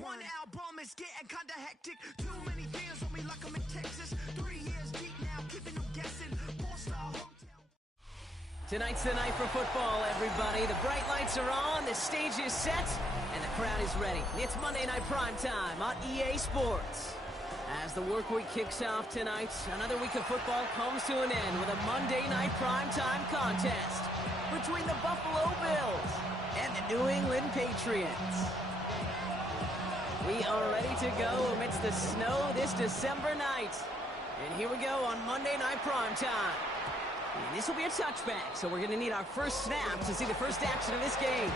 One album is getting kinda hectic. Too many fans on me like I'm in Texas. 3 years deep now, keeping them guessing. 4-star hotel. Tonight's the night for football, everybody. The bright lights are on, the stage is set, and the crowd is ready. It's Monday Night Primetime on EA Sports. As the work week kicks off tonight, another week of football comes to an end with a Monday Night Primetime contest between the Buffalo Bills and the New England Patriots. We are ready to go amidst the snow this December night. And here we go on Monday Night Primetime. And this will be a touchback, so we're going to need our first snap to see the first action of this game.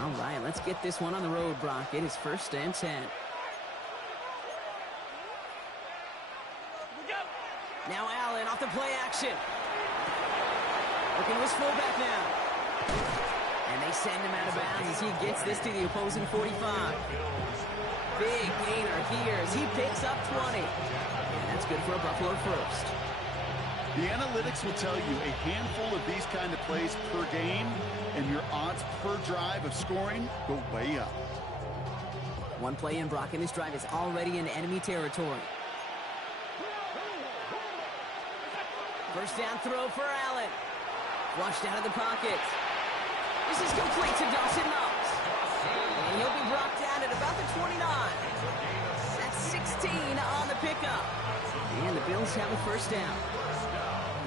All right, let's get this one on the road, Brock. It is 1st and 10. Now Allen off the play action. Looking to his fullback now. And they send him out of bounds as he gets this to the opposing 45. Big gainer here as he picks up 20. And that's good for a Buffalo first. The analytics will tell you a handful of these kind of plays per game, and your odds per drive of scoring go way up. One play in, Brock, and this drive is already in enemy territory. First down throw for Allen. Flushed out of the pocket. This is complete to Dawson Knox. And he'll be brought down at about the 29. That's 16 on the pickup. And the Bills have a first down.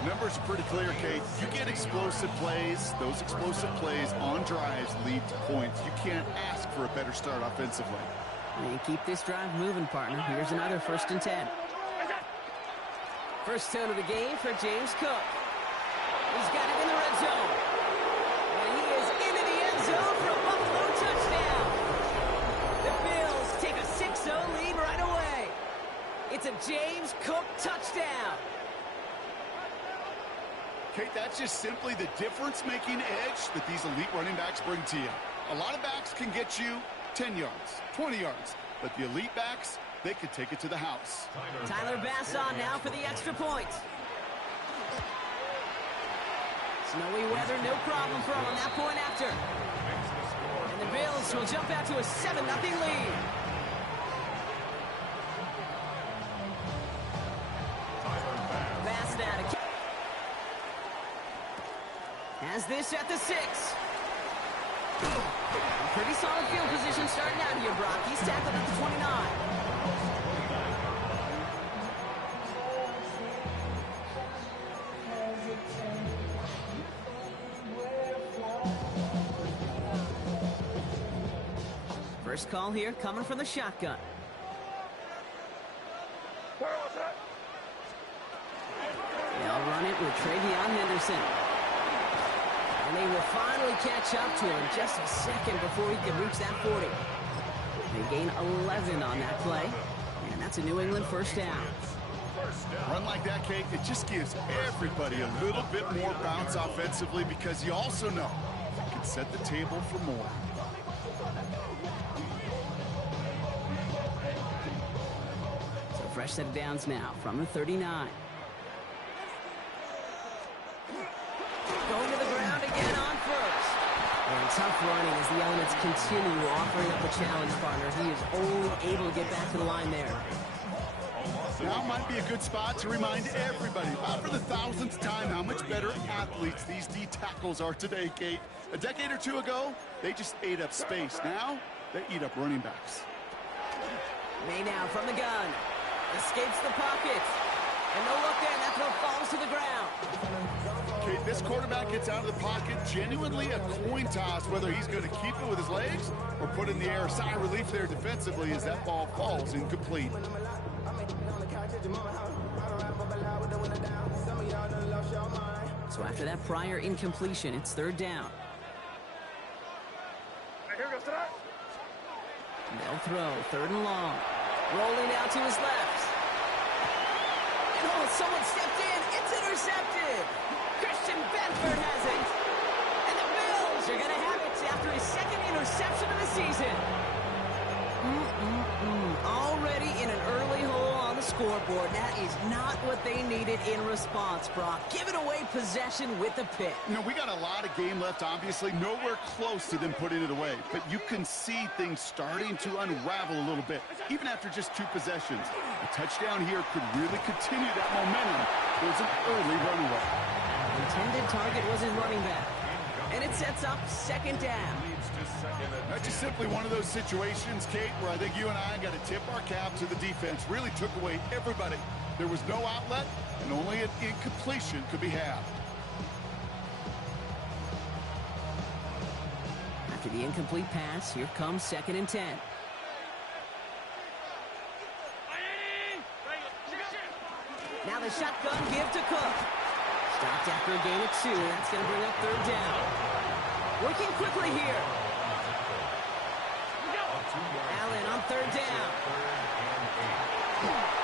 The numbers are pretty clear, Kate. You get explosive plays. Those explosive plays on drives lead to points. You can't ask for a better start offensively. And keep this drive moving, partner. Here's another 1st and 10. First tone of the game for James Cook. He's got it in the red zone. And he is into the end zone for a Buffalo touchdown. The Bills take a 6-0 lead right away. It's a James Cook touchdown. Kate, that's just simply the difference-making edge that these elite running backs bring to you. A lot of backs can get you 10 yards, 20 yards, but the elite backs, they could take it to the house. Tyler Bass on now for the extra point. Snowy weather, no problem for him on that point after. And the Bills will jump out to a 7-0 lead. Bass now to kick. Has this at the 6. Pretty solid field position starting out here, Brock. He's tackled at the 29. First call here coming from the shotgun. They'll run it with Travion Henderson. And they will finally catch up to him just a second before he can reach that 40. They gain 11 on that play. And that's a New England first down. Run like that, Kate, it just gives everybody a little bit more bounce offensively because you also know you can set the table for more. Fresh set of downs now from the 39. Going to the ground again on first. And tough running as the elements continue offering up a challenge, partner. He is only able to get back to the line there. Now might be a good spot to remind everybody, about for the 1000th time, how much better athletes these D tackles are today, Kate. A decade or two ago, they just ate up space. Now, they eat up running backs. May now from the gun. Escapes the pocket. And no look there, that throw falls to the ground. Okay, this quarterback gets out of the pocket, genuinely a coin toss, whether he's going to keep it with his legs or put in the air. Sigh of relief there defensively as that ball falls incomplete. So after that prior incompletion, it's 3rd down. They'll throw, 3rd and long. Rolling out to his left. And oh, someone stepped in. It's intercepted. Christian Benford has it. And the Bills Patriots are going to have it after his second interception of the season. Already in an early hole on the scoreboard. That is not what they needed in response, Brock. Giving away possession with the pick. You know, we got a lot of game left, obviously. Nowhere close to them putting it away. But you can see things starting to unravel a little bit, even after just 2 possessions. A touchdown here could really continue that momentum towards an early runaway. Intended target was his running back. And it sets up second down. That's just simply one of those situations, Kate, where I think you and I got to tip our cap to the defense. Really took away everybody. There was no outlet, and only an incompletion could be had. After the incomplete pass, here comes 2nd and 10. Now the shotgun give to Cook. Stopped after a gain of 2. That's going to bring up 3rd down. Working quickly here. Allen on 3rd down.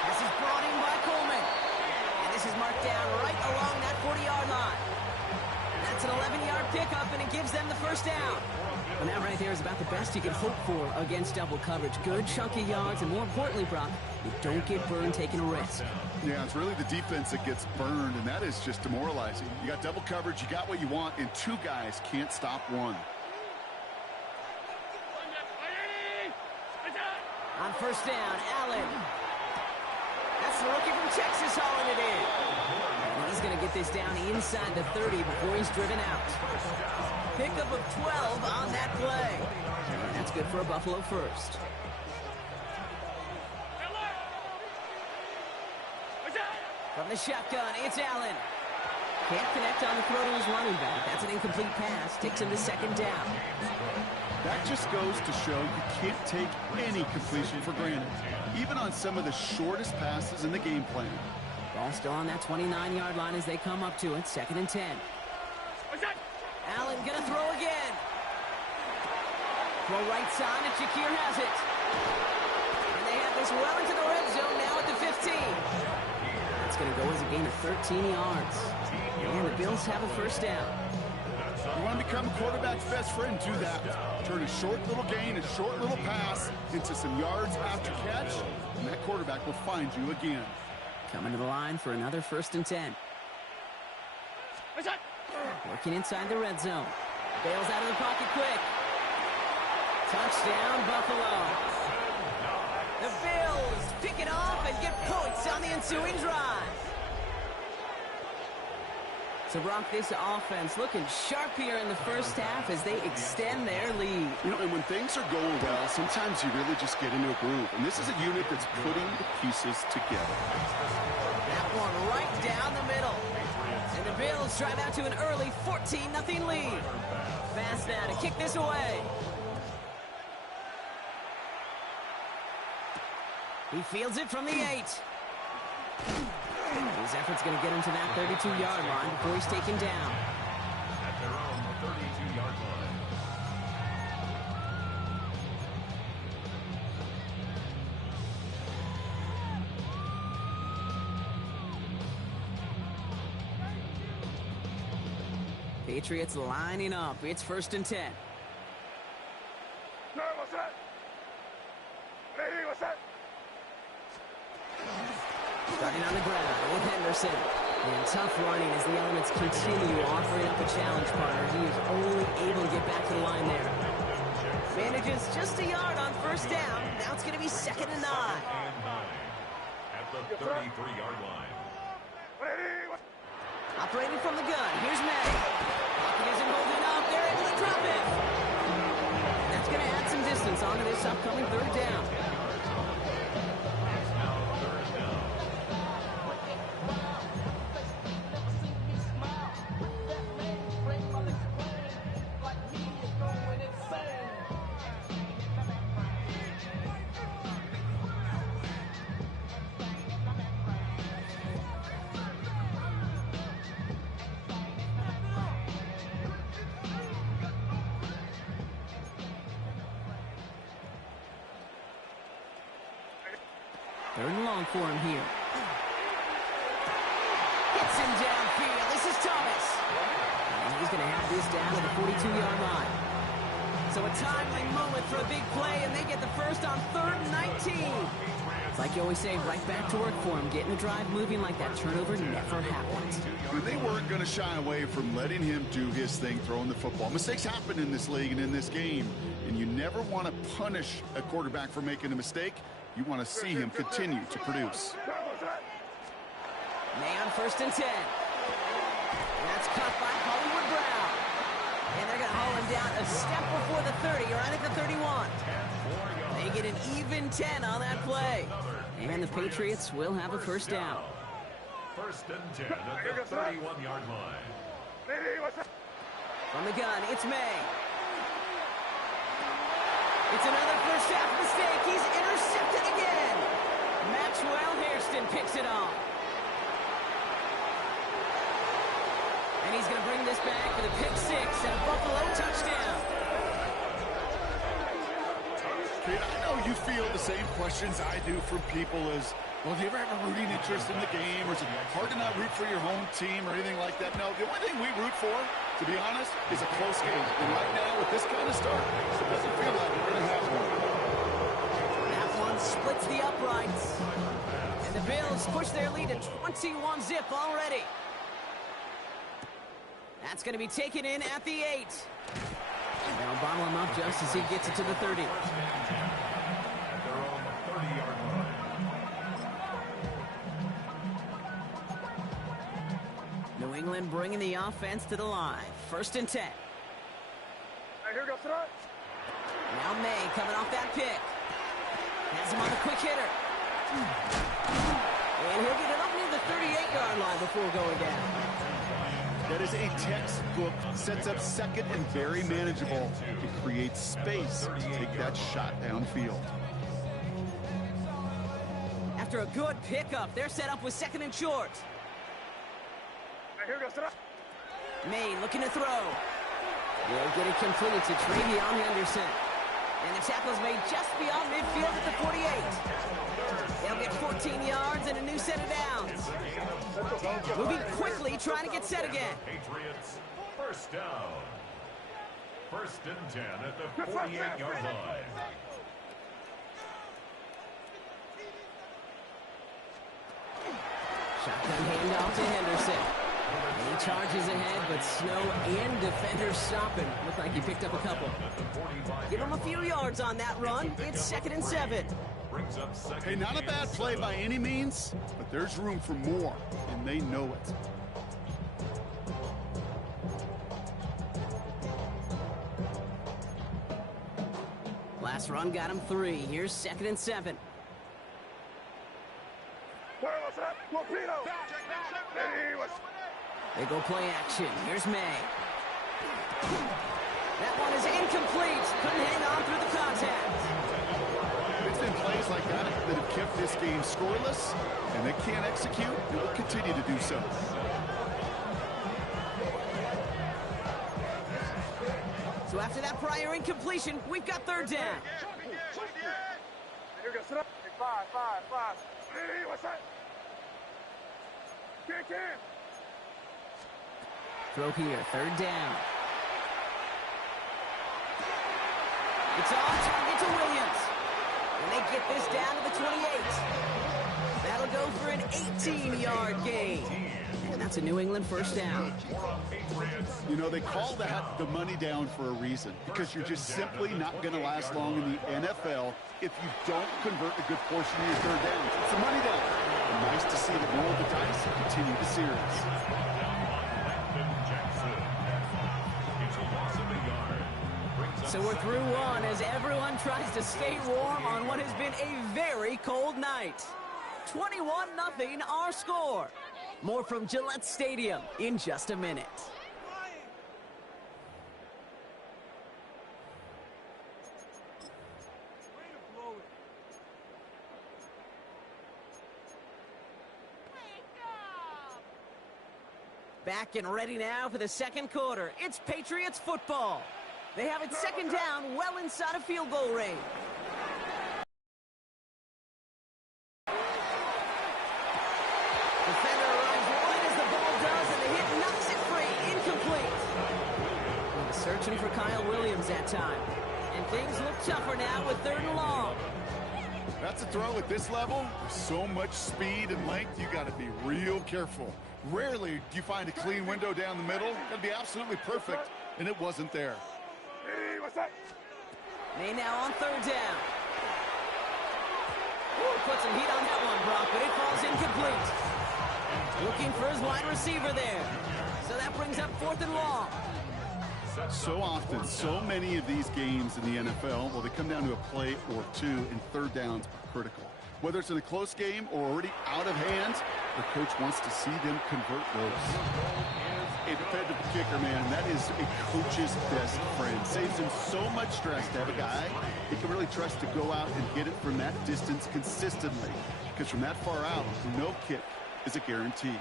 This is brought in by Coleman. And this is marked down right along that 40-yard line. That's an 11-yard pickup, and it gives them the 1st down. Well, that right there is about the best you can hope for against double coverage. Good chunky yards, and more importantly, Brock, you don't get burned taking a risk. Yeah, it's really the defense that gets burned, and that is just demoralizing. You got double coverage, you got what you want, and 2 guys can't stop one. On 1st down, Allen. That's the rookie from Texas hauling it in. And he's going to get this down inside the 30 before he's driven out. Pickup of 12 on that play. And that's good for a Buffalo 1st. From the shotgun, it's Allen. Can't connect on the throw to his running back. That's an incomplete pass. Takes him to 2nd down. That just goes to show you can't take any completion for granted, even on some of the shortest passes in the game plan. Ball still on that 29-yard line as they come up to it. 2nd and 10. Allen gonna throw again. Throw right side, and Shakir has it. And they have this well into the red zone now at the 15. That's gonna go as a gain of 13 yards. And the Bills have a 1st down. You want to become a quarterback's best friend, do that. Turn a short little gain, a short little pass into some yards after catch, and that quarterback will find you again. Coming to the line for another 1st and 10. Working inside the red zone. Bails out of the pocket quick. Touchdown, Buffalo. The Bills pick it off and get points on the ensuing drive. So, Brock, this offense looking sharp here in the 1st half as they extend their lead. You know, and when things are going well, sometimes you really just get into a groove. And this is a unit that's putting the pieces together. That one right down the middle. And the Bills drive out to an early 14-0 lead. Fast now to kick this away. He fields it from the 8. His effort's going to get him to that 32-yard line before he's taken down. At their own 32-yard line. Patriots lining up. It's 1st and 10. Starting on the ground with Henderson. And tough running as the elements continue offering up a challenge partner. He is only able to get back to the line there. Manages just a yard on 1st down. Now it's going to be 2nd and 9. At the 33-yard line. Operating from the gun. Here's May. Pocket isn't holding up. They're able to drop it. That's going to add some distance onto this upcoming 3rd down. Third and long for him here. Gets him downfield. This is Thomas. And he's going to have this down to the 42-yard line. So a timely moment for a big play, and they get the first on 3rd and 19. It's like you always say, right back to work for them, getting the drive moving like that turnover never happened. And they weren't going to shy away from letting him do his thing, throwing the football. Mistakes happen in this league and in this game, and you never want to punish a quarterback for making a mistake. You want to see him continue to produce. May on 1st and 10. That's caught by Hollywood Brown. And they're going to haul him down a step before the 30, or I think the 31. They get an even 10 on that play. And the Patriots will have a first down. 1st and 10 at the 31-yard line. From the gun, it's May. It's another first half mistake. He's intercepted again. Maxwell Hairston picks it off. And he's going to bring this back for the pick 6 and a Buffalo touchdown. Kate, I know you feel the same questions I do from people as, well, do you ever have a rooting interest in the game? Or is it hard to not root for your home team or anything like that? No, the only thing we root for, to be honest, is a close game. And right now, with this kind of start, it doesn't feel like we're going to have one. That one splits the uprights. And the Bills push their lead to 21-zip already. That's going to be taken in at the 8. They'll bottle him up just as he gets it to the 30. At their own 30-yard line. New England bringing the offense to the line. 1st and 10. Here goes it. Now May coming off that pick. Has him on the quick hitter. And he'll get it up near the 38-yard line before going down. That is a textbook, sets up second and very manageable. It creates space to take that shot downfield. After a good pickup, they're set up with 2nd and short. Here goes it. May looking to throw. They'll get it completed to Travion Henderson. And the tackle's made just beyond midfield at the 48. They'll get 14 yards and a new set of downs. Moving quickly, trying to get set again. Patriots, first down. 1st and 10 at the 48-yard line. Shotgun handoff to Henderson. And he charges ahead, but Snow and defenders stop him. Looked like he picked up a couple. Give him a few yards on that run. It's 2nd and 7. Hey, not a bad play by any means, but there's room for more, and they know it. Last run got him 3. Here's 2nd and 7. They go play action. Here's May. That one is incomplete. Couldn't hang on through the contact. It's been plays like that that have kept this game scoreless, and they can't execute. They will continue to do so. So after that prior incompletion, we've got 3rd down. Here goes it. 5. Hey, what's that? Can. Throw here, 3rd down. It's off target to Williams. And they get this down to the 28. That'll go for an 18-yard gain. And that's a New England first down. You know, they call that the money down for a reason, because you're just simply not going to last long in the NFL if you don't convert a good portion of your 3rd downs. It's the money down. And nice to see them roll the dice and continue the series. So we're through one as everyone tries to stay warm on what has been a very cold night. 21-0 our score. More from Gillette Stadium in just a minute. Back and ready now for the 2nd quarter. It's Patriots football. They have it 2nd down, well inside of field goal range. Defender runs wide as the ball does, and the hit knocks it free. Incomplete. Searching for Kyle Williams that time. And things look tougher now with 3rd and long. That's a throw at this level. With so much speed and length, you got to be real careful. Rarely do you find a clean window down the middle. Got to be absolutely perfect, and it wasn't there. Hey, what's that? May now on 3rd down. Ooh, put some heat on that one, Brock, but it falls incomplete. Looking for his wide receiver there. So that brings up 4th and long. So often, so many of these games in the NFL, well, they come down to a play or two, and 3rd downs are critical. Whether it's in a close game or already out of hand, the coach wants to see them convert those. A defensive kicker, man, that is a coach's best friend. Saves him so much stress to have a guy he can really trust to go out and hit it from that distance consistently. Because from that far out, no kick is a guarantee.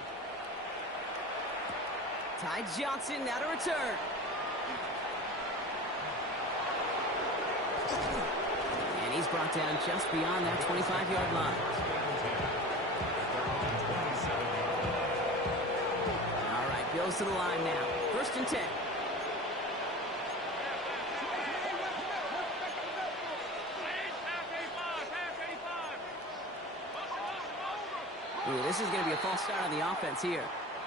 Ty Johnson now to return. And he's brought down just beyond that 25-yard line. All right, goes to the line now. 1st and 10. Ooh, this is going to be a false start on the offense here.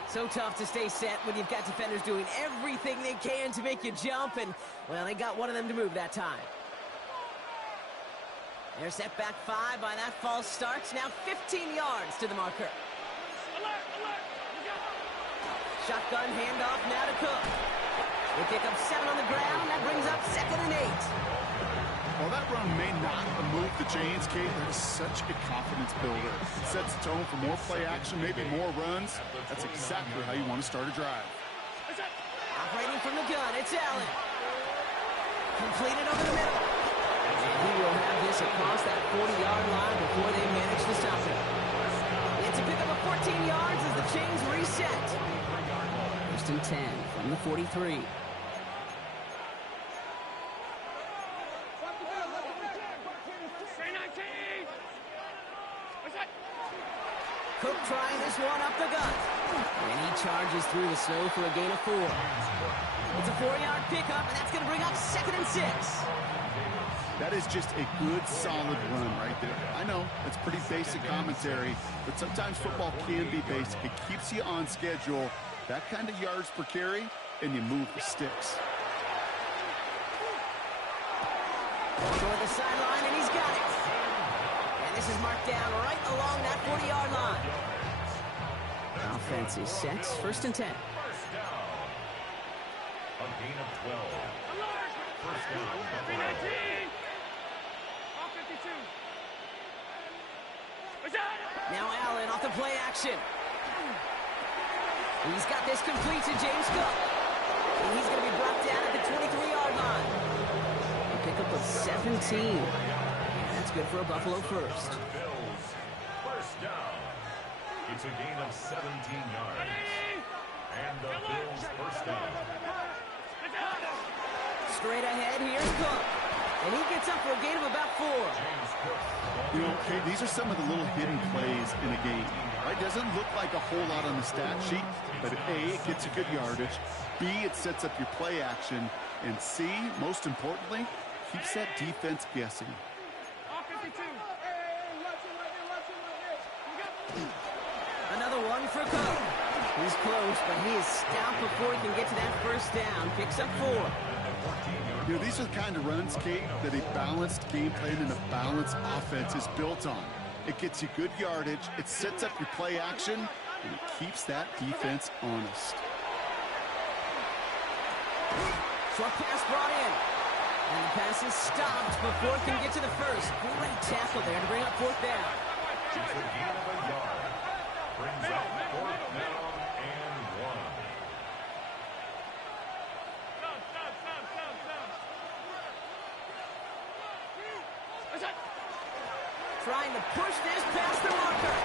So tough to stay set when you've got defenders doing everything they can to make you jump, and, well, they got one of them to move that time. They're set back 5 by that false start. Now 15 yards to the marker. Shotgun handoff now to Cook. They pick up 7 on the ground. That brings up 2nd and 8. While that run may not have moved the chains, Kate, that is such a confidence builder. It sets the tone for more play action, maybe more runs. That's exactly how you want to start a drive. Operating from the gun, it's Allen. Completed over the middle. And he will have this across that 40-yard line before they manage to stop him. It's a pickup of 14 yards as the chains reset. 1st and 10 from the 43. Cook trying this one up the gut. And he charges through the snow for a gain of 4. It's a 4-yard pickup, and that's going to bring up 2nd and 6. That is just a good, solid run right there. I know, it's pretty basic commentary, but sometimes football can be basic. It keeps you on schedule, that kind of yards per carry, and you move the sticks. Toward the sideline, and he's got it. And this is marked down right along that 40-yard line. Offense is set. 1st and 10. First down. A gain of 12. First down. 319. 52. Now Allen off the play action. He's got this complete to James Cook. And he's going to be brought down at the 23-yard line. A pickup of 17. And that's good for a Buffalo first. Bills. First down. It's a gain of 17 yards. And the Bills first down. Straight ahead, here's Cook. And he gets up for a gain of about 4. You know, okay, these are some of the little hidden plays in a game. Right? Doesn't look like a whole lot on the stat sheet, but A, it gets you good yardage. B, it sets up your play action. And C, most importantly, keeps that defense guessing. Another one for Cook. He's close, but he is stopped before he can get to that first down. Picks up 4. You know, these are the kind of runs, Kate, that a balanced game plan and a balanced offense is built on. It gets you good yardage, it sets up your play action, and it keeps that defense honest. Short pass brought in. And the pass is stopped before it can get to the first. Great tackle there to bring up 4th down. It's a gain of a yard. Brings up 4th down and 1. Trying to push this past the marker.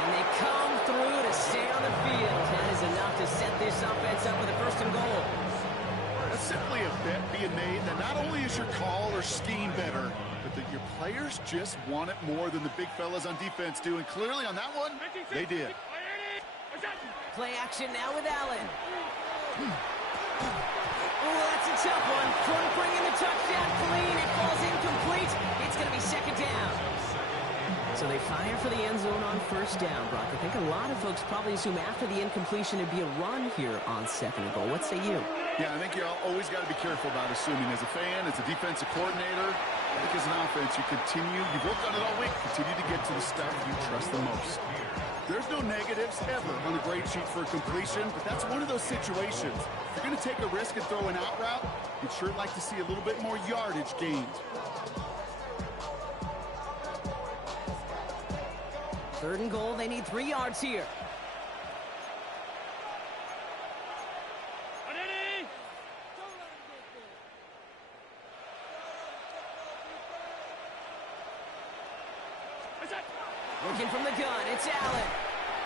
And they come through to stay on the field. That is enough to set this offense up with a 1st and goal. That's simply a bet being made that not only is your call or scheme better, but that your players just want it more than the big fellas on defense do. And clearly on that one, they did. Play action now with Allen. Oh, that's a tough one. Couldn't bring in the touchdown clean. It falls incomplete. It's going to be second down. So they fire for the end zone on first down, Brock. I think a lot of folks probably assume after the incompletion it'd be a run here on second and goal. What say you? Yeah, I think you always got to be careful about assuming. As a fan, as a defensive coordinator, I think as an offense, you've worked on it all week, continue to get to the stuff you trust the most. There's no negatives ever on the grade sheet for a completion, but that's one of those situations. If you're going to take a risk and throw an out route, you'd sure like to see a little bit more yardage gained. Third and goal, they need 3 yards here. Looking from the gun, it's Allen.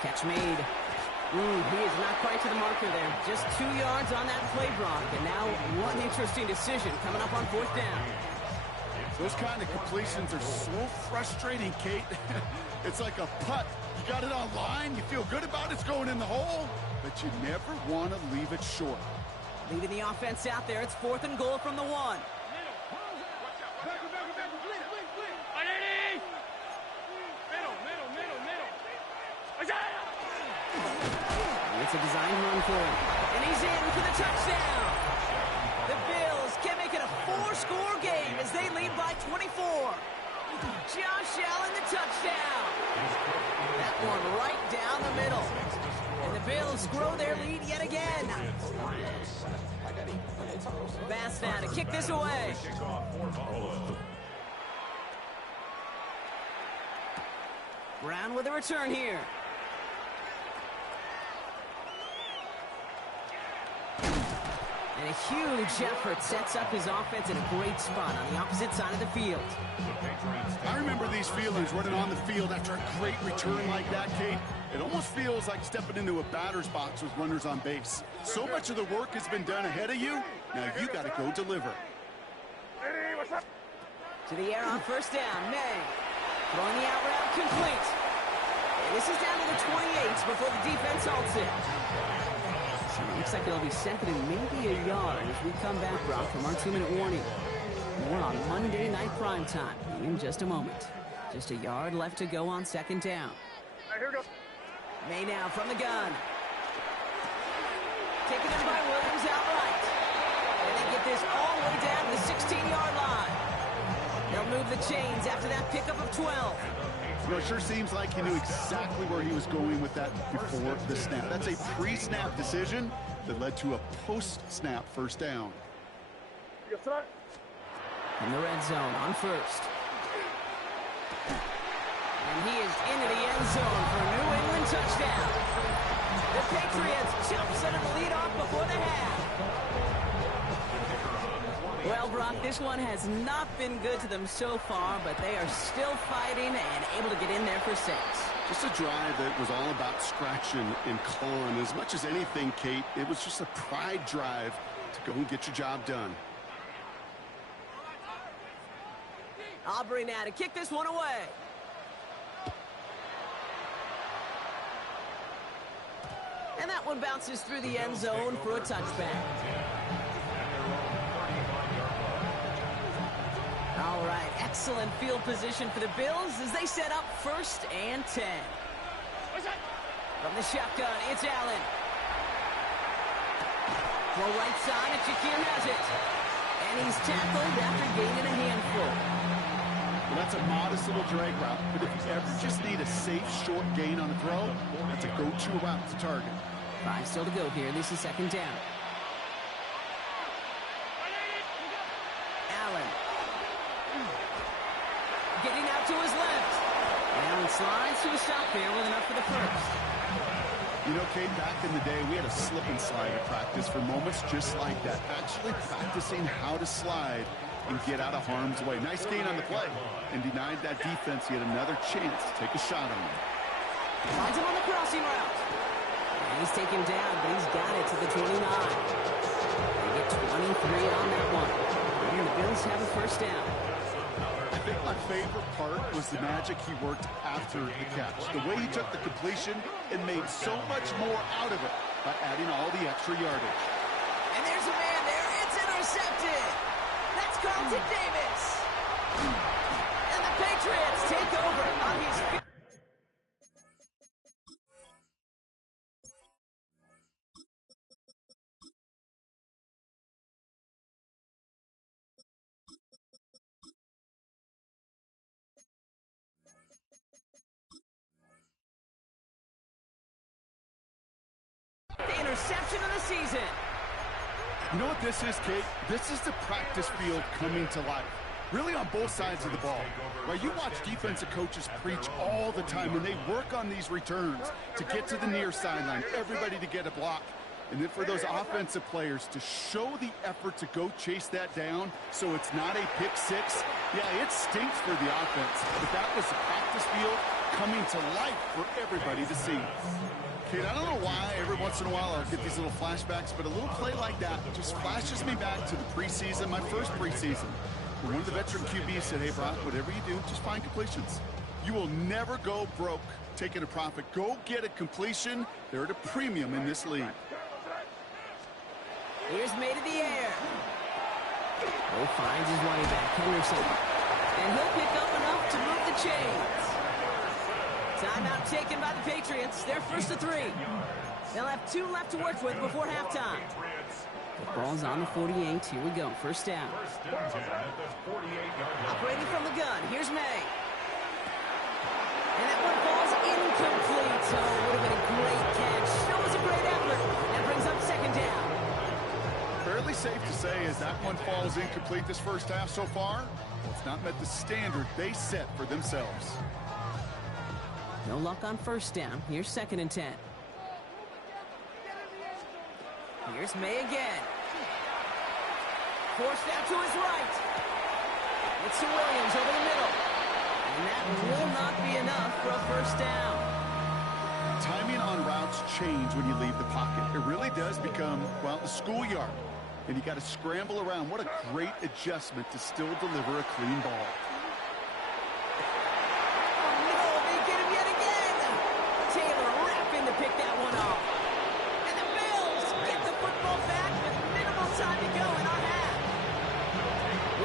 Catch made. He is not quite to the marker there. Just 2 yards on that play, Brock. And now one interesting decision coming up on fourth down. Those kind of completions are so frustrating, Kate. It's like a putt. You got it on line, you feel good about it's going in the hole, but you never want to leave it short. Leading the offense out there, it's fourth and goal from the 1. It's a designed run for him. And he's in for the touchdown. The Bills can make it a 4-score game as they lead by 24. Josh Allen, the touchdown. That one right down the middle. And the Bills grow their lead yet again. Pass now to kick this away. Brown with a return here. And a huge effort sets up his offense in a great spot on the opposite side of the field. I remember these feelings running on the field after a great return like that, Kate. It almost feels like stepping into a batter's box with runners on base. So much of the work has been done ahead of you. Now you got to go deliver. To the air on first down, May. Throwing the out route complete. And this is down to the 28 before the defense halts it. So it looks like they'll be second and maybe a yard as we come back, Brock, from our 2-minute warning. More on Monday Night Primetime in just a moment. Just a yard left to go on second down. Here we go. May now from the gun. Taken in by Williams outright. And they get this all the way down to the 16-yard line. They'll move the chains after that pickup of 12. You know, it sure seems like he knew exactly where he was going with that before the snap. That's a pre-snap decision that led to a post-snap first down. In the red zone on first. And he is into the end zone for a New England touchdown. The Patriots jump set the lead off before the half. Well, Brock, this one has not been good to them so far, but they are still fighting and able to get in there for 6. Just a drive that was all about scratching and clawing. As much as anything, Kate, it was just a pride drive to go and get your job done. Aubrey now to kick this one away. And that one bounces through the end zone for a touchback. All right, excellent field position for the Bills as they set up first and 10. From the shotgun, it's Allen. Throw right side, and Shakir has it. And he's tackled after gaining a handful. Well, that's a modest little drag route, but if you ever just need a safe, short gain on a throw, that's a go-to route to target. 5 still to go here. This is second down. Allen. Getting out to his left. Allen slides to a stop there with enough for the first. You know, Kate, back in the day, we had a slip and slide at practice for moments just like that. Actually practicing how to slide and get out of harm's way. Nice gain on the play and denied that defense yet another chance to take a shot on him. Finds him on the crossing route. And he's taken down, but he's got it to the 29. They get 23 on that one. And the Bills have a first down. I think my favorite part was the magic he worked after the catch. The way he took the completion and made so much more out of it by adding all the extra yardage. And there's a man there. It's to Davis. And the Patriots take over on his the interception of the season. You know what this is, Kate? This is the practice field coming to life. Really on both sides of the ball. Right, you watch defensive coaches preach all the time, and they work on these returns to get to the near sideline, everybody to get a block. And then for those offensive players to show the effort to go chase that down so it's not a pick six, yeah, it stinks for the offense. But that was the practice field coming to life for everybody to see. Kate, I don't know why every once in a while I'll get these little flashbacks, but a little play like that just flashes me back to the preseason, my first preseason. One of the veteran QBs said, hey, Brock, whatever you do, just find completions. You will never go broke taking a profit. Go get a completion. They're at a premium in this league. Here's May to the air. Bo finds his running back, Henderson. And he'll pick up enough to move the chains. Timeout taken by the Patriots. They're first to 3. They'll have 2 left to work with before halftime. The ball's on the 48. Here we go. First down. Operating from the gun. Here's May. And that one falls incomplete. So it would have been a great catch. That was a great effort. That brings up second down. Fairly safe to say as that one falls incomplete this first half so far, it's not met the standard they set for themselves. No luck on first down. Here's second and 10. Here's May again. Forced out to his right. It's to Williams over the middle. And that will not be enough for a first down. Timing on routes change when you leave the pocket. It really does become, well, the schoolyard. And you got to scramble around. What a great adjustment to still deliver a clean ball. Oh, no, they get him yet again. Taylor rapping to pick that one off. And the Bills get the football back with minimal time to go in our half.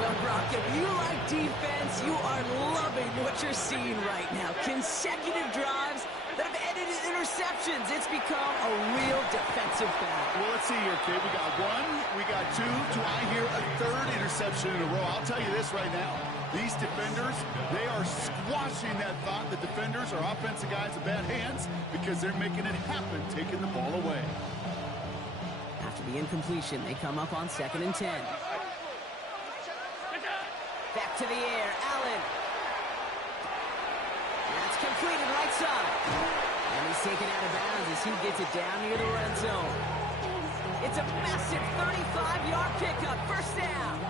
Well, Brock, if you like defense, you are loving what you're seeing right now. Consecutive drives that have ended in interceptions. It's become a real defensive battle. Well, let's see here, kid. We got 1, we got 2. Do I hear a 3rd interception in a row? I'll tell you this right now. These defenders, they are squashing that thought the defenders are offensive guys with bad hands because they're making it happen, taking the ball away. After the incompletion, they come up on second and 10. Back to the air, Allen. That's completed right side. And he's taken out of bounds as he gets it down near the red zone. It's a massive 35-yard pickup, first down.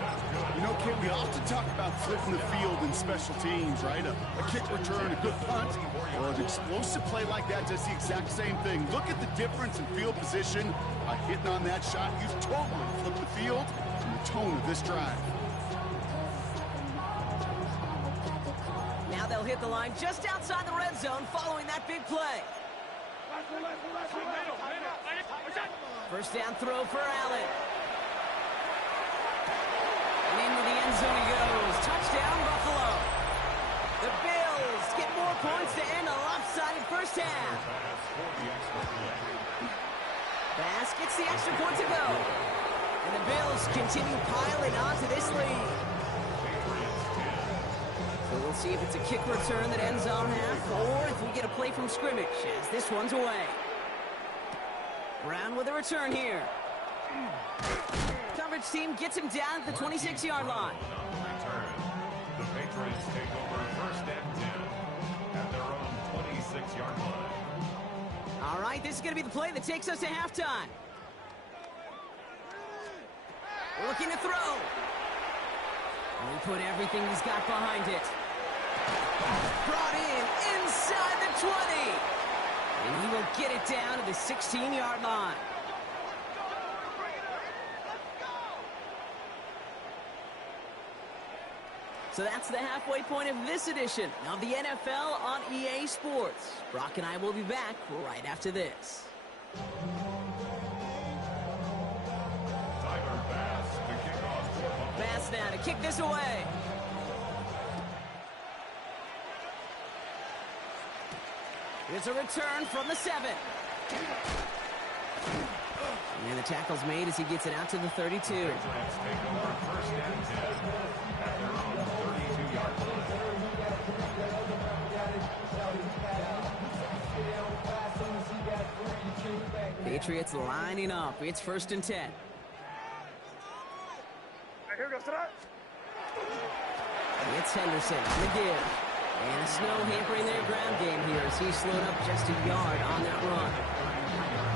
You know, Kim, we often talk about flipping the field in special teams, right? A kick return, a good punt, or an explosive play like that does the exact same thing. Look at the difference in field position. By hitting on that shot, you've totally flipped the field and the tone of this drive. Now they'll hit the line just outside the red zone following that big play. First down throw for Allen. And into the end zone he goes. Touchdown, Buffalo. The Bills get more points to end a lopsided first half. Bass gets the extra point to go. And the Bills continue piling onto this lead. So we'll see if it's a kick return that ends on half, or if we get a play from scrimmage, as this one's away. Brown with a return here. Coverage team gets him down at the 26-yard line. The Patriots take over first and 10 at their own 26-yard line. All right, this is going to be the play that takes us to halftime. Looking to throw. He put everything he's got behind it. Brought in inside the 20. And he will get it down to the 16-yard line. So that's the halfway point of this edition of the NFL on EA Sports. Brock and I will be back right after this. Bass now to kick this away. It's a return from the 7. And the tackle's made as he gets it out to the 32. Patriots take over first and 10 at their own 32-yard line. Patriots lining up. It's first and 10. Hey, here we go, sit up. It's Henderson on the give. And snow hampering their ground game here as he slowed up just a yard on that run.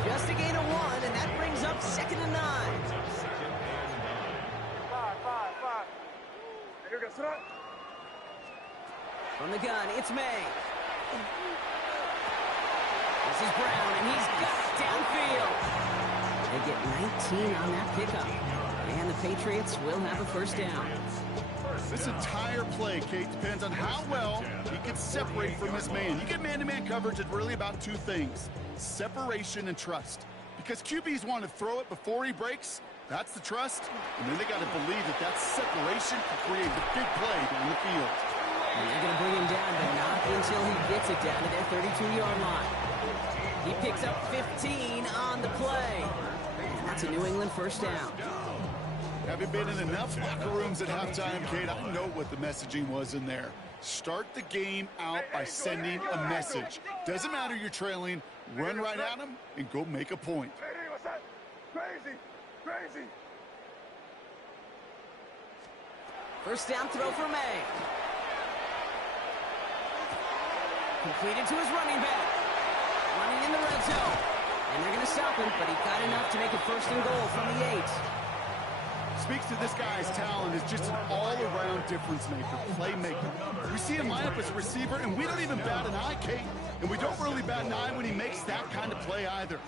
Just a gain of 1, and that brings up second and 9. Five. Hey, here we go, sit up. From the gun, it's May. This is Brown, and he's got it downfield. They get 19 on that pickup. And the Patriots will have a first down. This entire play, Kate, depends on how well he can separate from his man. You get man-to-man coverage, it's really about two things: separation and trust. Because QBs want to throw it before he breaks, that's the trust, and then they got to believe that that separation can create the big play down the field. And they're going to bring him down, but not until he gets it down to their 32-yard line. He picks up 15 on the play. And that's a New England first down. Having been in enough locker rooms at halftime, Kate, I know what the messaging was in there. Start the game out by sending a message. Doesn't matter you're trailing, run right at them and go make a point. Hey, what's that? Crazy. First down throw for May. Completed to his running back. Running in the red zone. And they're going to stop him, but he got enough to make it first and goal from the 8. Speaks to this guy's talent as just an all-around difference maker, playmaker. We see him line up as a receiver, and we don't even bat an eye, Kate. And we don't really bat an eye when he makes that kind of play either.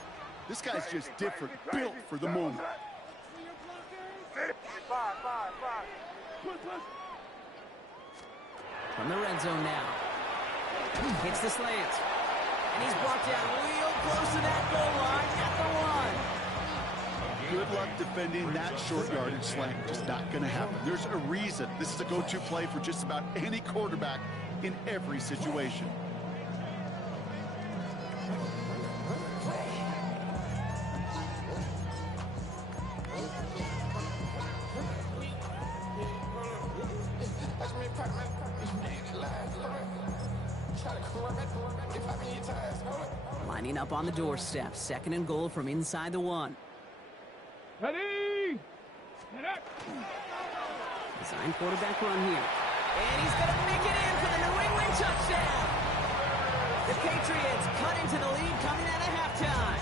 This guy's just different, built for the moment. Five. From the red zone now. Hits the slant. And he's brought down real close to that goal line at the 1. Good luck defending that short yardage slant. Just not going to happen. There's a reason. This is a go-to play for just about any quarterback in every situation. Lining up on the doorstep. Second and goal from inside the 1. Ready? Design quarterback run here. And he's going to make it in for the New England touchdown. The Patriots cut into the lead coming out of halftime.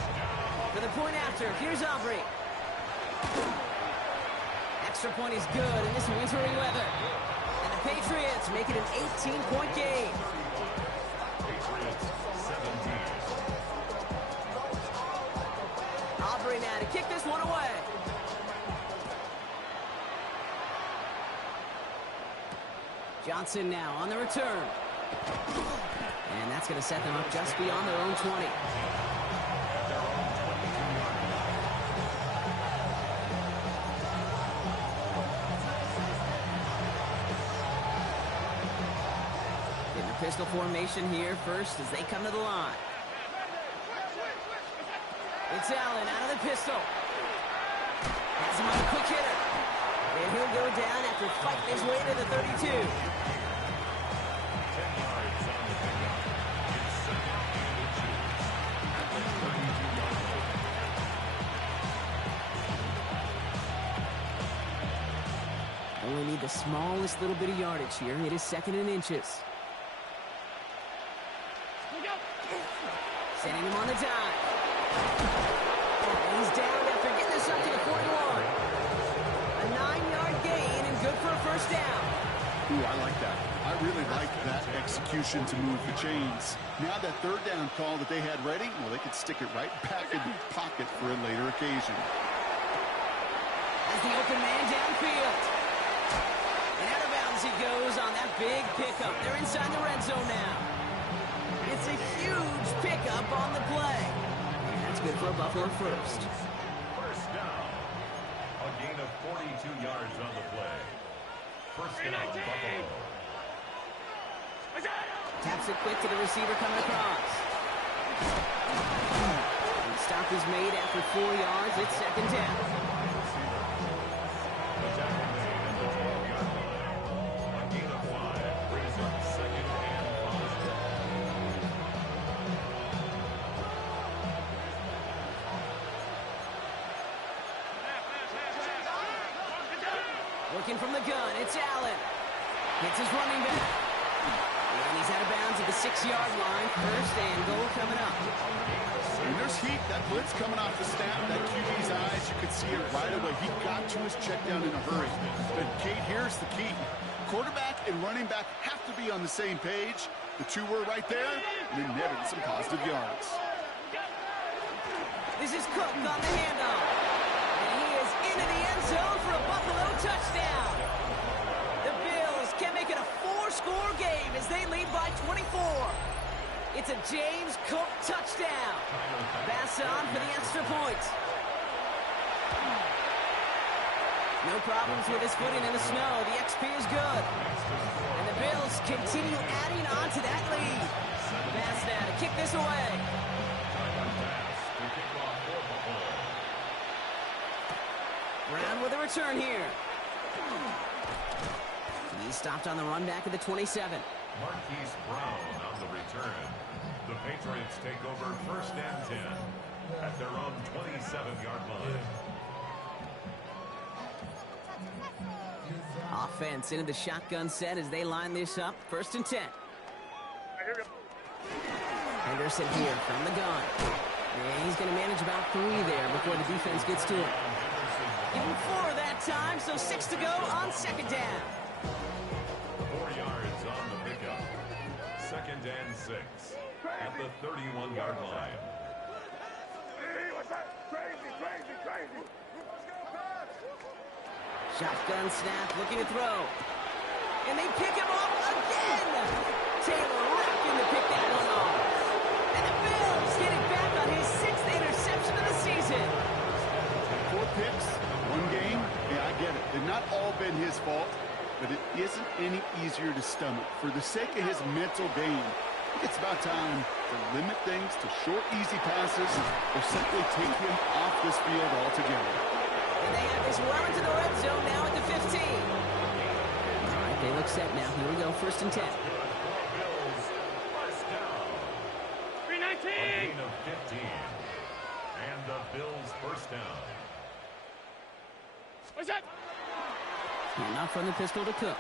For the point after, here's Aubrey. Extra point is good in this wintry weather. And the Patriots make it an 18-point game. Patriots 17. Aubrey now to kick this one away. Johnson now on the return. And that's going to set them up just beyond their own 20. In the pistol formation here first as they come to the line. It's Allen out of the pistol. Has him on a quick hitter. And he'll go down after fighting his way to the 32. 10 yards on the pickup. It's second and 2 at the 32-yard line. Only need the smallest little bit of yardage here. It is second and inches. Sending him on the dive. And he's down after getting this up to the 41. A 9-yard gain and good for a first down. Ooh, I like that. I really like that execution to move the chains. Now that third down call that they had ready, well, they could stick it right back in the pocket for a later occasion. As the open man downfield. And out of bounds he goes on that big pickup. They're inside the red zone now. It's a huge pickup on the play. And that's good for a Buffalo first. First down. A gain of 42 yards on the play. First down, Buffalo. Taps it quick to the receiver coming across. The stop is made after 4 yards. It's second down. The tackle made at the 12-yard line. A gain of 5 brings up second and 5. Working from the gun, it's Allen. Hits his running back. And he's out of bounds at the 6-yard line. First and goal coming up. And there's heat. That blitz coming off the snap. That QB's eyes, you could see it right away. He got to his check down in a hurry. But Kate, here's the key. Quarterback and running back have to be on the same page. The two were right there, and it netted some positive yards. This is Cook on the handoff. And he is into the end zone for a Buffalo touchdown. The Bills can make it a 4-score game as they lead by 24. It's a James Cook touchdown. Pass on for the extra point. No problems with his footing in the snow. The XP is good. And the Bills continue adding on to that lead. Pass now to kick this away. Brown with a return here. He's stopped on the run back at the 27. Marquise Brown on the return. The Patriots take over first and 10 at their own 27-yard line. Offense into the shotgun set as they line this up. First and 10. Henderson here from the gun. And he's going to manage about 3 there before the defense gets to him. Give him 4 that time, so 6 to go on second down. 4 yards on the pickup. Second and 6 at the 31-yard line. Hey, what's that? Crazy, crazy, crazy. Shotgun snap, looking to throw. And they pick him off again. Taylor racking to pick that one off. And the Bills get it back on his 6th interception of the season. 4 picks, 1 game. Yeah, I get it. They've not all been his fault, but it isn't any easier to stomach. For the sake of his mental game, I think it's about time to limit things to short, easy passes or simply take him off this field altogether. And they have this well into the red zone now at the 15. All right, they look set now. Here we go, first and 10. Bills, first down. 319. A gain of 15. And the Bills first down. What's that? And off from the pistol to Cook.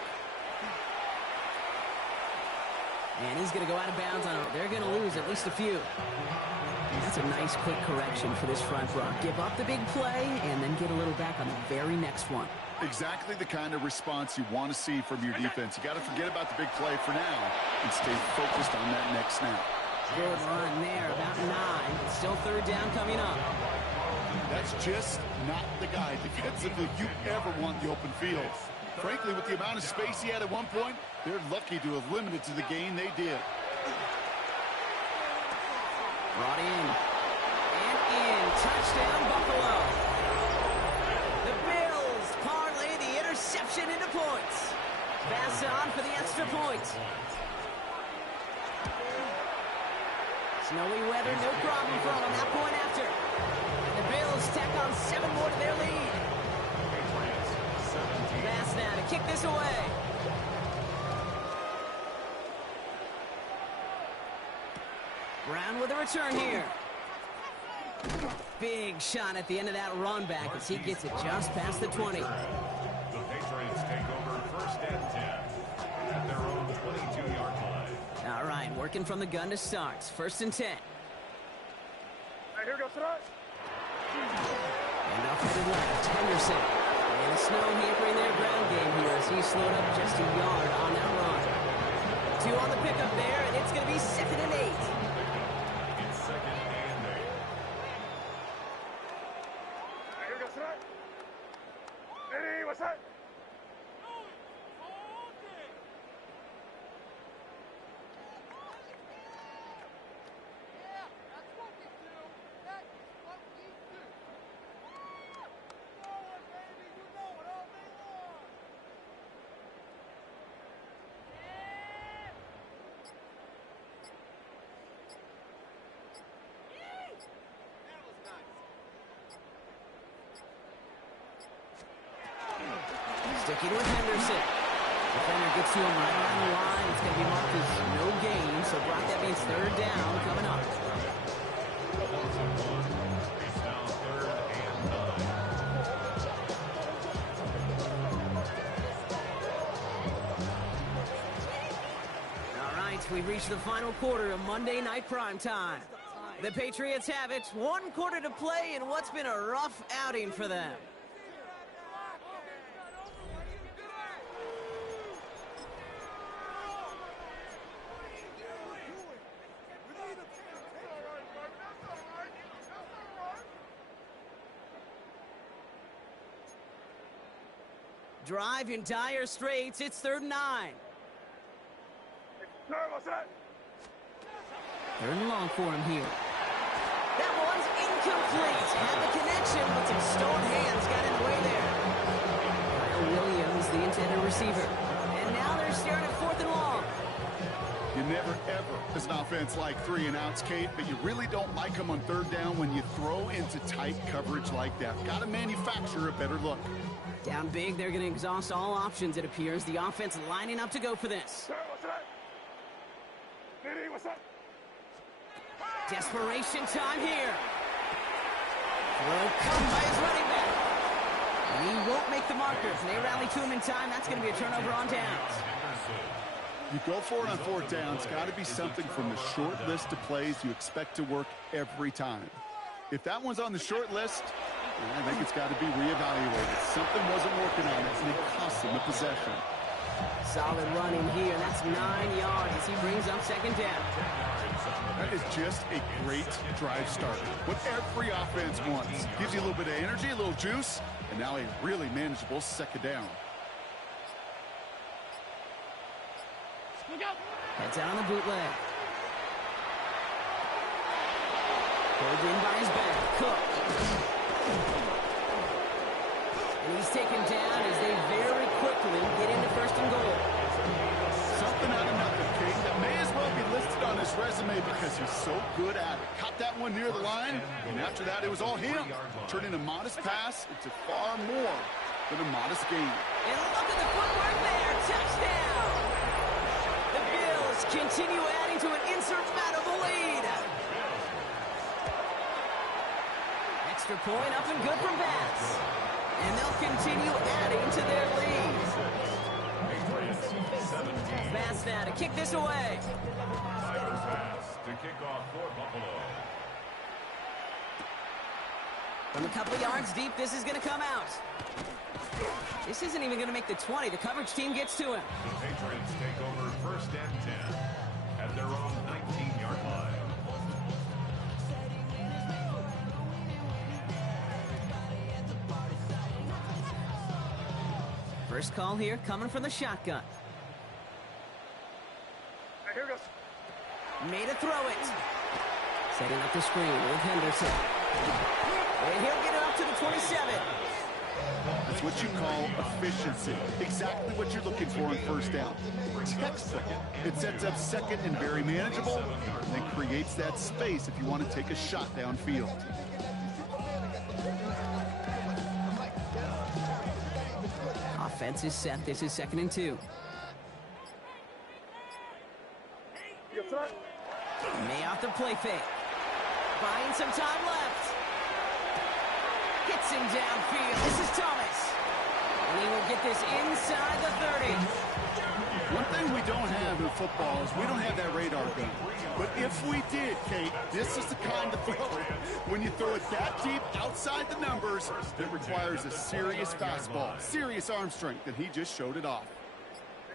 And he's going to go out of bounds on it. They're going to lose at least a few. That's a nice quick correction for this front row. Give up the big play and then get a little back on the very next one. Exactly the kind of response you want to see from your defense. You got to forget about the big play for now and stay focused on that next snap. Good run there, about 9. Still third down coming up. That's just not the guy defensively you ever want the open field. Frankly, with the amount of space he had at one point, they're lucky to have limited to the gain they did. Brought in. And in. Touchdown, Buffalo. The Bills parlay the interception into points. Pass on for the extra point. Snowy weather, no problem for them. That point after. And the Bills tack on 7 more to their lead. Pass now to kick this away. Brown with a return here. Big shot at the end of that run back as he gets it just past the 20. The Patriots take over first and 10 at their own 22-yard line. All right, working from the gun to start. First and 10. Here we go, Sarah. And off headed left, Henderson. And the snow hampering their ground game here as he slowed up just a yard on that run. 2 on the pickup there, and it's going to be 2nd and 8. It's 2nd and 8. Here we go, Sarah. Hey, what's that? Sticking with Henderson. Defender gets to him right on the line. It's going to be marked as no gain. So, Brock, that means third down coming up. It's now 3rd and 9. All right, we've reached the final quarter of Monday Night Primetime. The Patriots have it. 1 quarter to play in what's been a rough outing for them. Drive in dire straits. It's 3rd and 9. 3rd and long for him here. That one's incomplete. Had the connection, but some stone hands got in the way there. Kyle Williams, the intended receiver. And now they're staring at 4th and long. You never, ever, as an offense, like 3 and outs, Kate, but you really don't like them on 3rd down when you throw into tight coverage like that. Got to manufacture a better look. Down big, they're going to exhaust all options, it appears. The offense lining up to go for this. Desperation time here. Throw come by his running back. And he won't make the markers. They rally to him in time. That's going to be a turnover on downs. You go for it on 4th down. It's got to be something from the short list of plays you expect to work every time. If that one's on the short list, I think it's got to be reevaluated. Something wasn't working on it, and it cost him a possession. Solid running here. That's 9 yards as he brings up 2nd down. That is just a great drive start. What every offense wants. Gives you a little bit of energy, a little juice, and now a really manageable 2nd down. Heads out on the bootleg. Pulled in by his back. Cook. And he's taken down as they very quickly get into 1st and goal. Something out of nothing, King. That may as well be listed on his resume because he's so good at it. Caught that one near the line, and after that it was all him. Turning a modest pass into far more than a modest gain. And look at the footwork there. Touchdown! The Bills continue adding to an insurmountable lead. Extra point up and good from Bass. And they'll continue adding to their lead. Bass now to kick this away. To kick off for Buffalo. From a couple yards deep, this is going to come out. This isn't even going to make the 20. The coverage team gets to him. The Patriots take over 1st and 10 at their own 19-yard line. First call here coming from the shotgun. Here goes. Made a throw it. Setting up the screen with Henderson. And he'll get it up to the 27. That's what you call efficiency. Exactly what you're looking for on 1st down. Textbook. It sets up 2nd and very manageable, and then creates that space if you want to take a shot downfield. Offense is set. This is 2nd and 2. May off the play fake. Buying some time left. Gets him downfield. This is Thomas. And he will get this inside the 30. One thing we don't have in football is we don't have that radar gun. But if we did, Kate, this is the kind of throw. When you throw it that deep outside the numbers, it requires a serious fastball, serious arm strength, and he just showed it off.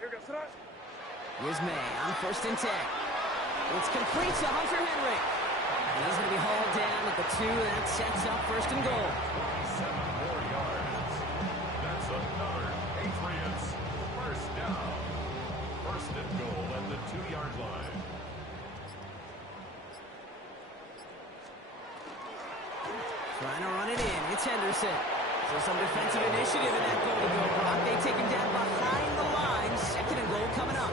Here's May on 1st and 10. It's complete to Hunter Henry. And he's going to be hauled down at the 2. That sets up 1st and goal. 7 more yards. That's another Patriots 1st down. 1st and goal at the 2-yard line. Trying to run it in. It's Henderson. So some defensive initiative in that goal to go. Brock, they take him down behind the line. 2nd and goal coming up.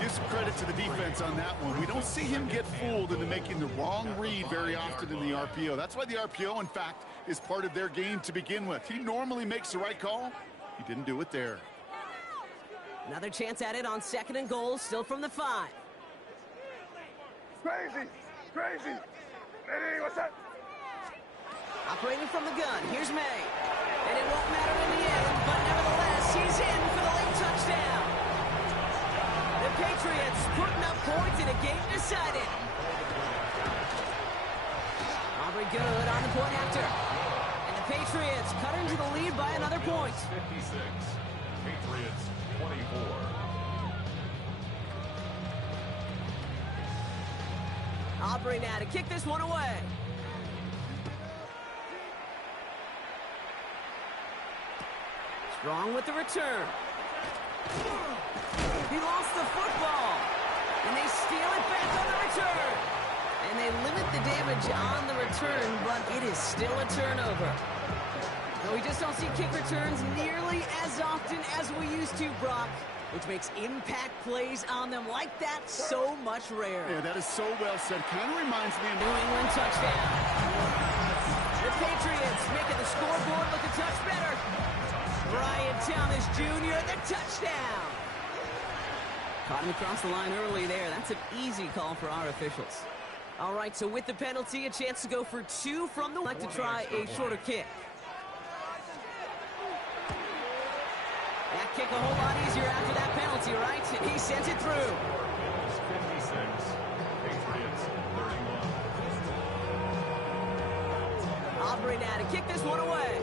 Give some credit to the defense on that one. We don't see him get fooled into making the wrong read very often in the RPO. That's why the RPO, in fact, is part of their game to begin with. He normally makes the right call, He didn't do it there. Another chance at it on 2nd and goal, still from the 5. Crazy! Crazy! Ready, what's up? Operating from the gun, here's May. And it won't matter in the end, but nevertheless, he's in for the late touchdown. The Patriots putting up points in a game decided. Aubrey good on the point after. And the Patriots cut into the lead by another point. 56, Patriots 24. Aubrey now to kick this one away. Strong with the return. He lost the football. And they steal it back on the return. And they limit the damage on the return, but it is still a turnover. No, we just don't see kick returns nearly as often as we used to, Brock, which makes impact plays on them like that so much rarer. Yeah, that is so well said. Kind of reminds me of New England touchdown. The Patriots making the scoreboard look a touch better. Brian Thomas Jr., the touchdown. Caught him across the line early there. That's an easy call for our officials. All right, so with the penalty, a chance to go for 2 from the... Like to try a shorter kick. That kick a whole lot easier after that penalty, right? And he sends it through. 56, Patriots 31. Aubrey now to kick this one away.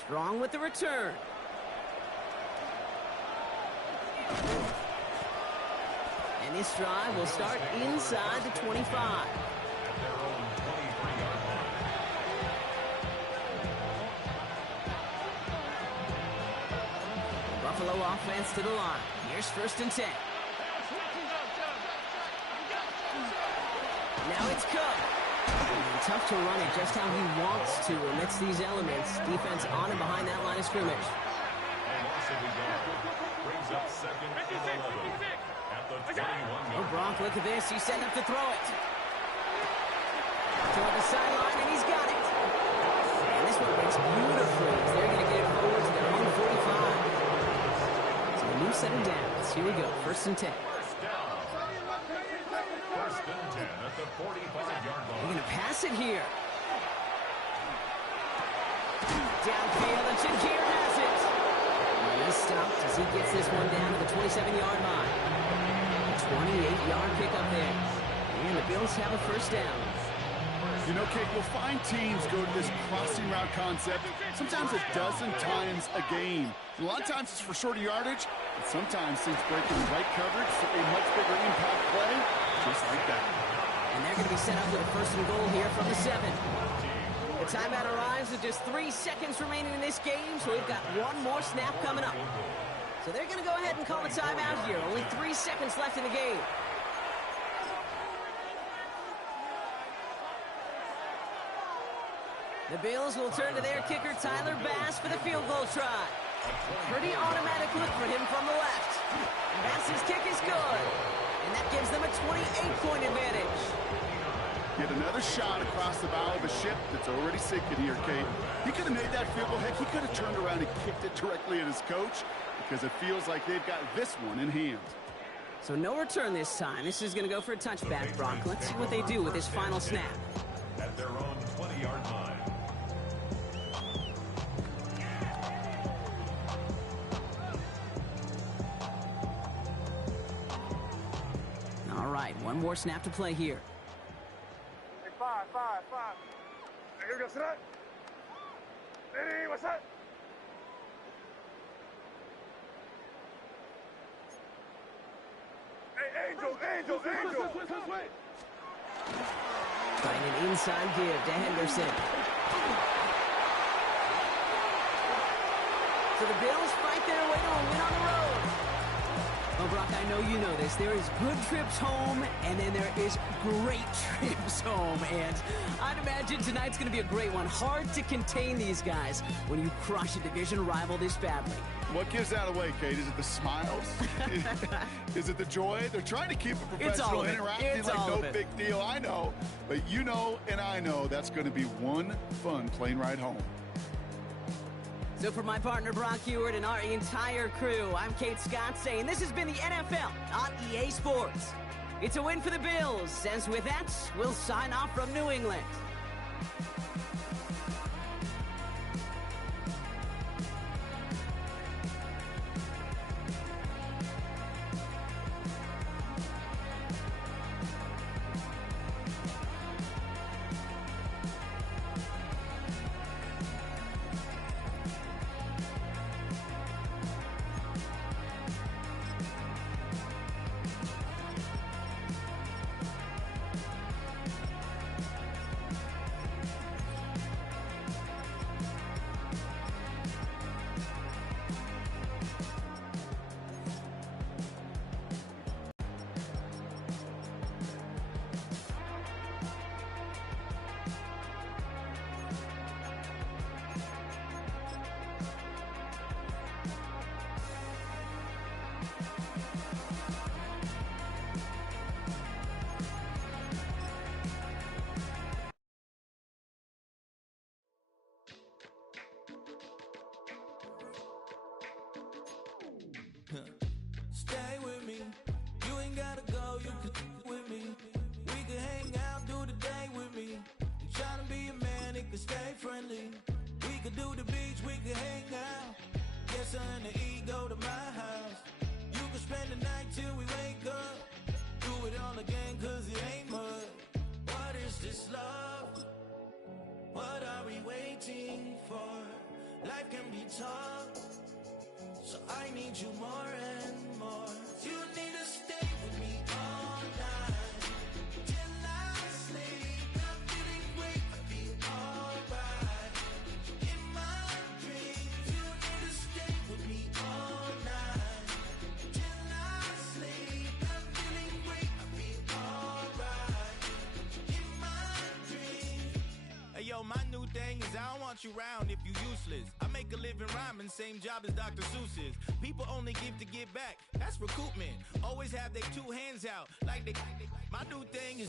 Strong with the return. And this drive will start inside the 25. At their own 23-yard line. Buffalo offense to the line. Here's 1st and 10. Now it's Cook. Tough to run it just how he wants to amidst these elements. Defense on and behind that line of scrimmage. And also we go. Brings up 2nd and 11. At the 21-yard Oh, Brock, look at this. He's setting up to throw it. Toward the sideline, and he's got it. And this one breaks beautifully as they're going to get it forward to their own 45. So a new set of downs. Here we go. 1st and 10. First down. 1st and 10 at the 45-yard They're line. going to pass it here. Downfield, and Shakir has it. And he's stopped as he gets this one down to the 27-yard line. 28-yard pickup there. And the Bills have a 1st down. You know, Kate, we'll find teams go to this crossing route concept sometimes a dozen times a game. A lot of times it's for shorter yardage, but sometimes things break in the right coverage for a much bigger impact play, just like that. And they're going to be set up with a 1st and goal here from the 7. The timeout arrives with just 3 seconds remaining in this game, so we've got one more snap coming up. So they're going to go ahead and call a timeout here. Only 3 seconds left in the game. The Bills will turn to their kicker, Tyler Bass, for the field goal try. Pretty automatic look for him from the left. Bass's kick is good. And that gives them a 28-point advantage. Get another shot across the bow of a ship that's already sinking here, Kate. He could have made that field goal. Heck, he could have turned around and kicked it directly at his coach because it feels like they've got this one in hand. So no return this time. This is going to go for a touchback, Brock. Let's see what they do with this final snap. At their own 20-yard line. All right, one more snap to play here. Hey, 5. Here we go, sit up. Ready, what's up? Hey, Angel. Trying an inside give to Henderson. So the Bills fight their way to a win on the road. Well, Brock, I know you know this. There is good trips home, and then there is great trips home. And I'd imagine tonight's going to be a great one. Hard to contain these guys when you crush a division rival this badly. What gives that away, Kate? Is it the smiles? Is it the joy? They're trying to keep it professional, interacting like no big deal. I know, but you know and I know that's going to be one fun plane ride home. So for my partner Brock Heward and our entire crew, I'm Kate Scott saying this has been the NFL on EA Sports. It's a win for the Bills, as with that, we'll sign off from New England. Stay with me, you ain't gotta go, you can with me. We can hang out, do the day with me. You tryna be a man, it can stay friendly. We could do the beach, we can hang out. Get her in the E, go to my house. You can spend the night till we wake up. Do it all again, cause it ain't mud. What is this love? What are we waiting for? Life can be tough, so I need you more and more. You need to stay with me all night till I sleep. I'm feeling great, I'll be alright. In my dreams, you need to stay with me all night till I sleep. I'm feeling great, I'll be alright. In my dreams. Hey yo, my new thing is I don't want you round if you useless. I make a living rhyming, same job as Dr. Seuss's. People only give to get back, that's recoupment. Always have their two hands out, like they. My new thing is